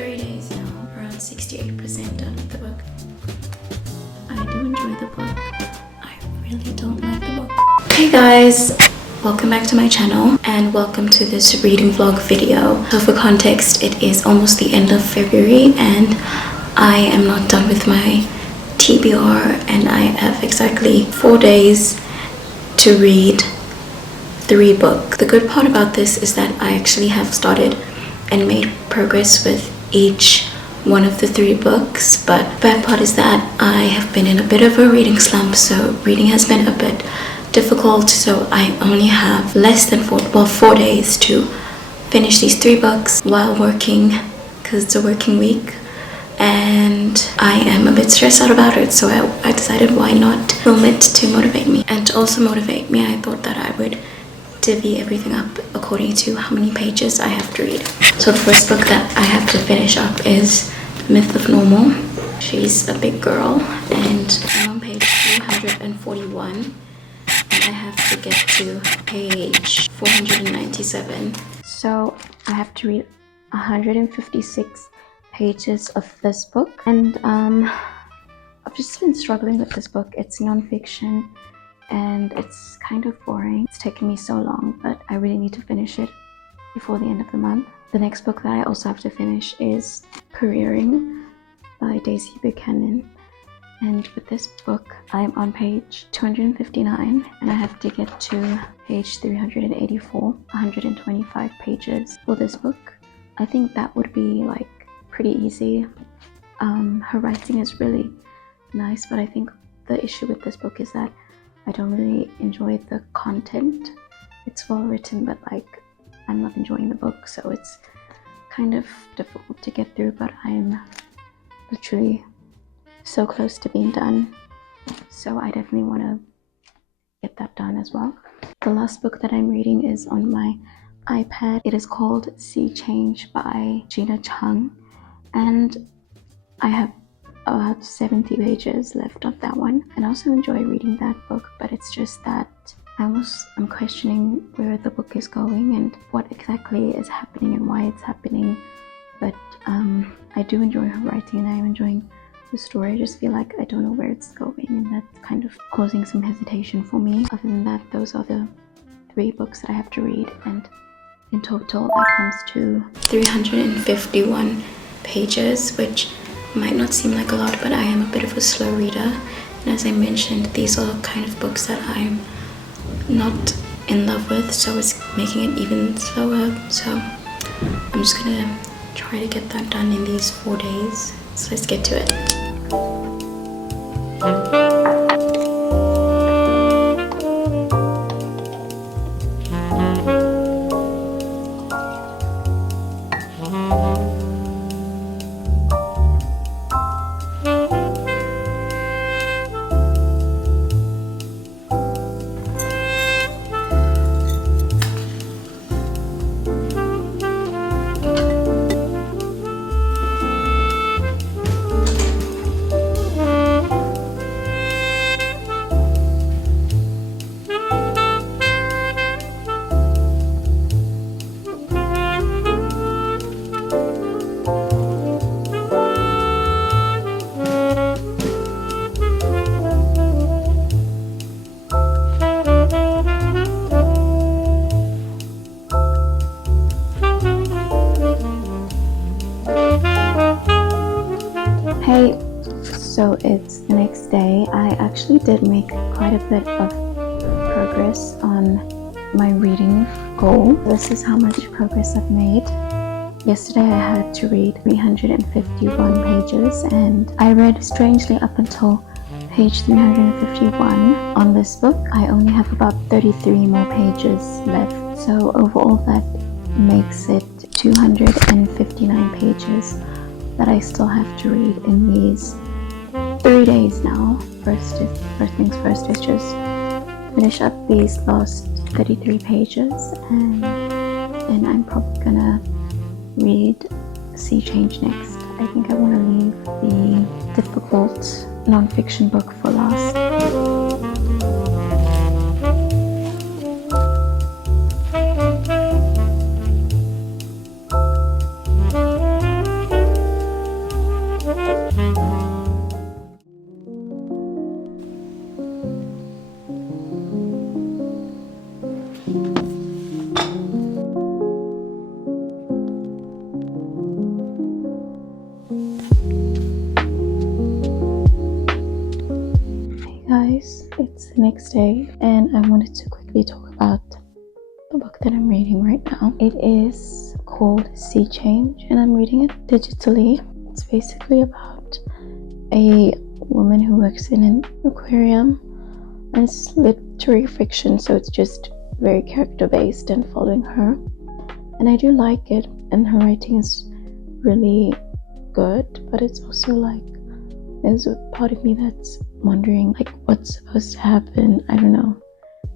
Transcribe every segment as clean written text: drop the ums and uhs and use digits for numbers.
3 days now, around 68% done with the book. I do enjoy the book. I really don't like the book. Hey guys, welcome back to my channel and welcome to this reading vlog video. So for context, it is almost the end of February and I am not done with my TBR and I have exactly 4 days to read 3 books. The good part about this is that I actually have started and made progress with each one of the 3 books, but the bad part is that I have been in a bit of a reading slump, so reading has been a bit difficult. So I only have less than 4 days to finish these 3 books while working, because it's a working week and I am a bit stressed out about it. So I decided why not film it to motivate me. And to also motivate me, I thought that I would divvy everything up according to how many pages I have to read. So the first book that I have to finish up is Myth of Normal. She's a big girl and I'm on page 241 and I have to get to page 497. So I have to read 156 pages of this book, and I've just been struggling with this book. It's non-fiction and it's kind of boring. It's taken me so long, but I really need to finish it before the end of the month. The next book that I also have to finish is Careering by Daisy Buchanan. And with this book, I'm on page 259 and I have to get to page 384, 125 pages for this book. I think that would be like pretty easy. Her writing is really nice, but I think the issue with this book is that I don't really enjoy the content. It's well written, but like I'm not enjoying the book, so it's kind of difficult to get through, but I'm literally so close to being done. So I definitely want to get that done as well. The last book that I'm reading is on my iPad. It is called Sea Change by Gina Chung, and I have about 70 pages left of that one, and I also enjoy reading that book, but it's just that I'm questioning where the book is going and what exactly is happening and why it's happening. But I do enjoy her writing and I'm enjoying the story. I just feel like I don't know where it's going, and that's kind of causing some hesitation for me. Other than that, those are the 3 books that I have to read, and in total that comes to 351 pages, which might not seem like a lot, but I am a bit of a slow reader, and as I mentioned, these are kind of books that I'm not in love with, so it's making it even slower. So I'm just gonna try to get that done in these 4 days. So let's get to it. Hey, so it's the next day. I actually did make quite a bit of progress on my reading goal. This is how much progress I've made. Yesterday I had to read 351 pages and I read strangely up until page 351. On this book, I only have about 33 more pages left. So overall that makes it 259 pages that I still have to read in these 3 days now. First things first is just finish up these last 33 pages, and then I'm probably gonna read Sea Change next. I think I want to leave the difficult non-fiction book for last. next day, and I wanted to quickly talk about the book that I'm reading right now. It is called Sea Change, and I'm reading it digitally. It's basically about a woman who works in an aquarium, and it's literary fiction, so it's just very character based and following her, and I do like it, and her writing is really good, but it's also like there's a part of me that's wondering like what's supposed to happen. I don't know,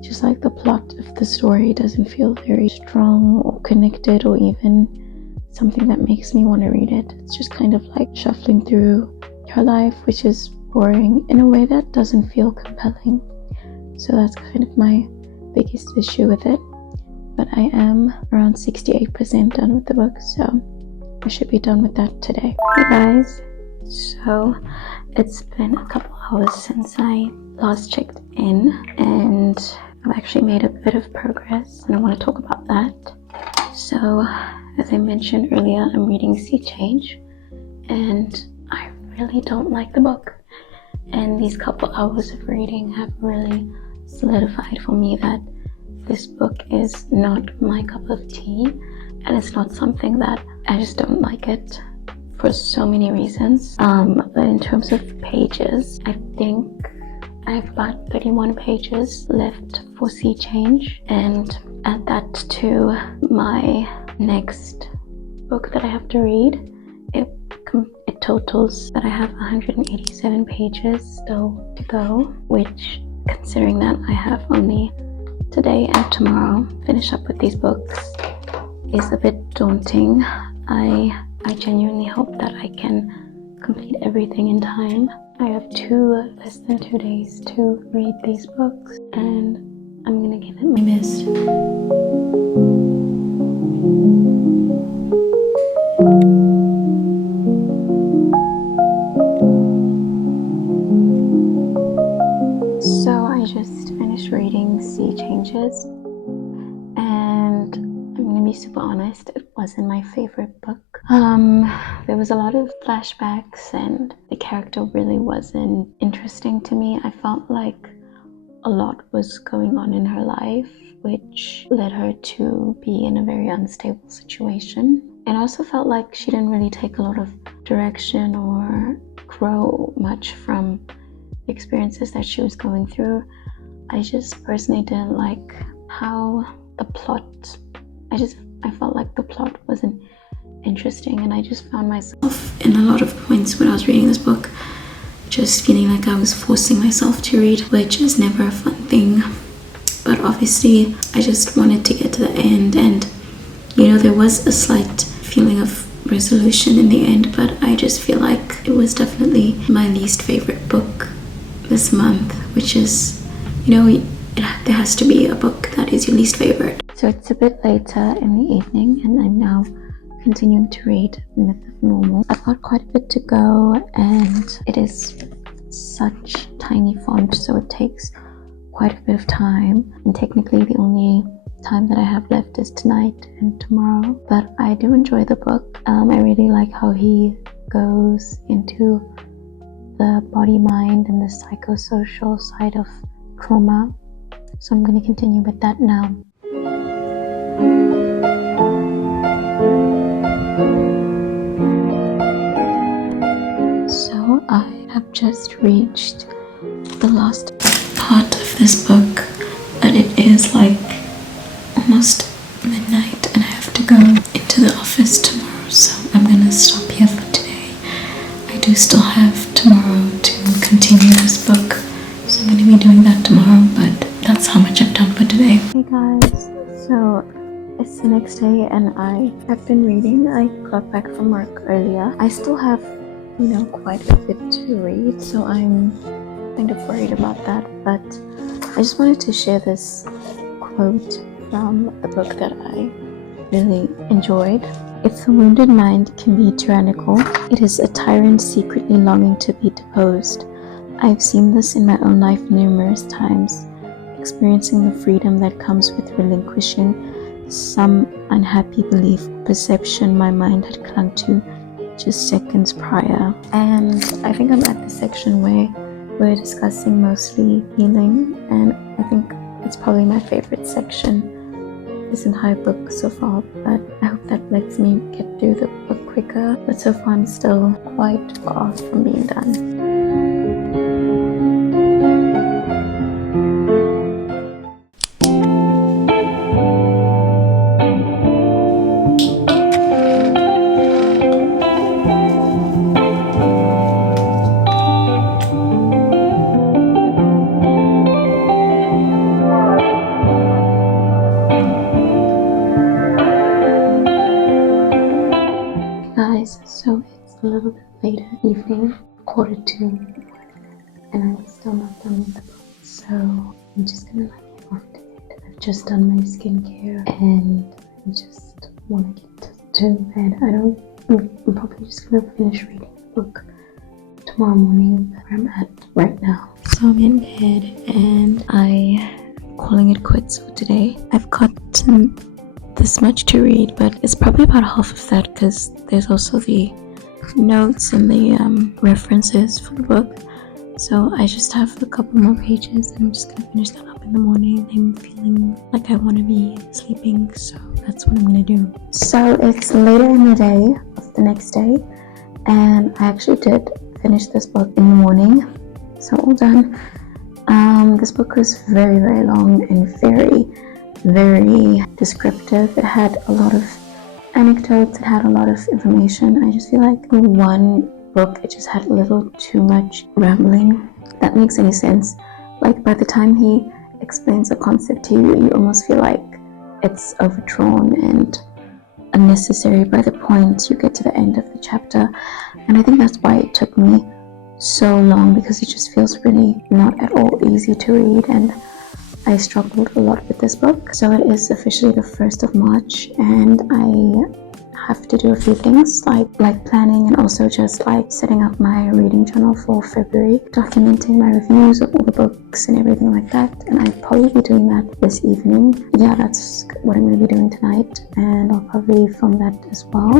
just like the plot of the story doesn't feel very strong or connected or even something that makes me want to read it. It's just kind of like shuffling through her life, which is boring in a way that doesn't feel compelling. So that's kind of my biggest issue with it, but I am around 68% done with the book, so I should be done with that today. Hey guys, so it's been a couple hours since I last checked in, and I've actually made a bit of progress, and I want to talk about that. So as I mentioned earlier, I'm reading Sea Change, and I really don't like the book, and these couple hours of reading have really solidified for me that this book is not my cup of tea, and it's not something that I just don't like it for so many reasons. But in terms of pages, I think I have about 31 pages left for Sea Change, and add that to my next book that I have to read, it totals that I have 187 pages still to go, which, considering that I have only today and tomorrow finish up with these books, is a bit daunting. I genuinely hope that I can complete everything in time. I have less than 2 days to read these books, and I'm gonna give it my best. So I just finished reading Sea Changes, and I'm gonna be super honest, it wasn't my favorite book. There was a lot of flashbacks, and the character really wasn't interesting to me. I felt like a lot was going on in her life, which led her to be in a very unstable situation. And I also felt like she didn't really take a lot of direction or grow much from the experiences that she was going through. I just personally didn't like how the plot, I felt like the plot wasn't interesting, and I just found myself in a lot of points when I was reading this book just feeling like I was forcing myself to read, which is never a fun thing. But obviously I just wanted to get to the end, and you know, there was a slight feeling of resolution in the end, but I just feel like it was definitely my least favorite book this month, which is, you know, there has to be a book that is your least favorite. So it's a bit later in the evening, and I'm now continuing to read Myth of Normal. I've got quite a bit to go, and it is such tiny font, so it takes quite a bit of time, and technically the only time that I have left is tonight and tomorrow. But I do enjoy the book. I really like how he goes into the body, mind, and the psychosocial side of trauma, so I'm going to continue with that now. So I have just reached the last part of this book, and it is like almost midnight, and I have to go into the office tomorrow, so I'm gonna stop here for today. I do still have tomorrow to continue this book, so I'm gonna be doing that tomorrow, but that's how much I've done for today. Hey guys, so it's the next day, and I have been reading. I got back from work earlier. I still have, you know, quite a bit to read, so I'm kind of worried about that, but I just wanted to share this quote from the book that I really enjoyed. If the wounded mind can be tyrannical, it is a tyrant secretly longing to be deposed. I have seen this in my own life numerous times, experiencing the freedom that comes with relinquishing some unhappy belief or perception my mind had clung to just seconds prior. And I think I'm at the section where we're discussing mostly healing, and I think it's probably my favorite section this entire book so far, but I hope that lets me get through the book quicker. But so far I'm still quite far from being done. Guys, so it's a little bit later evening, 1:45, and I'm still not done with the book, so I'm just gonna get off to bed. I've just done my skincare and I just want to get to bed. I'm probably just gonna finish reading the book tomorrow morning, where I'm at right now. So I'm in bed and I'm calling it quits for today. I've got this much to read, but it's probably about half of that because there's also the notes and the references for the book. So I just have a couple more pages and I'm just gonna finish that up in the morning. I'm feeling like I want to be sleeping, so that's what I'm gonna do. So it's later in the day of the next day, and I actually did finish this book in the morning, so all done. This book was very, very long and very descriptive. It had a lot of anecdotes, it had a lot of information. I just feel like for one book it just had a little too much rambling, if that makes any sense. Like by the time he explains a concept to you, you almost feel like it's overdrawn and unnecessary by the point you get to the end of the chapter. And I think that's why it took me so long, because it just feels really not at all easy to read, and I struggled a lot with this book. So it is officially the 1st of March, and I have to do a few things like planning, and also just like setting up my reading journal for February, documenting my reviews of all the books and everything like that. And I'll probably be doing that this evening. Yeah, that's what I'm going to be doing tonight, and I'll probably film that as well.